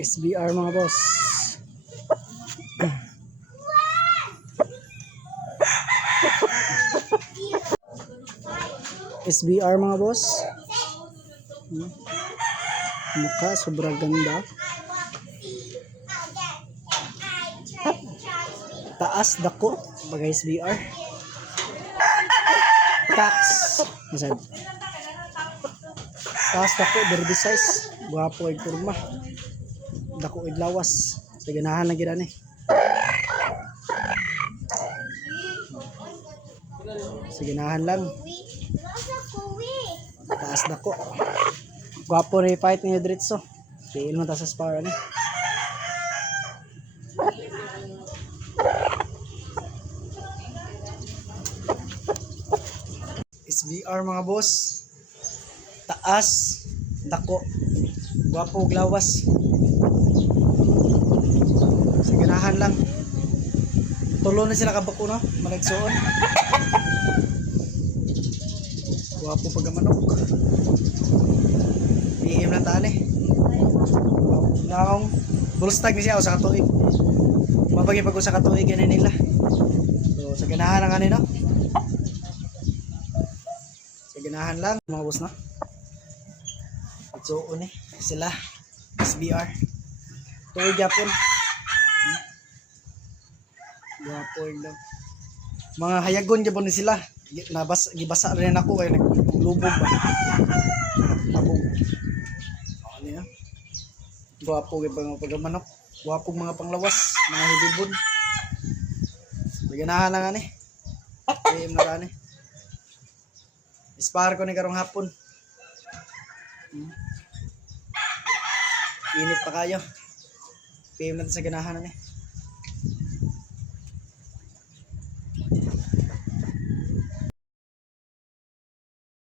SBR mga boss. SBR mga boss. Mukha sobrang ganda. Taas dako bagay SBR. Tax. Masad. Taas dako derby size. Guwapo ay kurma. Dako ay lawas. Sa ganahan lang gid ani. Sa ganahan lang. Taas dako. Guwapo rin fight niyo diretso. Piil mo ta sa spar ani. SBR mga boss. Taas dako. Guwapo og lawas. Sa ganahan lang. Tulo na sila kabako no, malagsoon. Guwapo pag manok. PM lang taan eh. Nakakong bulstag ni siya o sa katuig. Mabagi pag sa katuig yan nila. So sa ganahan lang no. Sa ganahan lang mga boss no. So une sila SBR. Tuig Japon. Guwapo lang. Mga hayagon gyapon ni sila. Gibasa rin ako kay naglubog ba. Abog. Ano yan? Guwapo gyud mga pagmanok. Guwapo mga panglawas, mga hibibon. Ganahan lang ani. PM na ani. Ispar ko ni karong hapon. Init pa kayo. PM natin sa ganahan ani.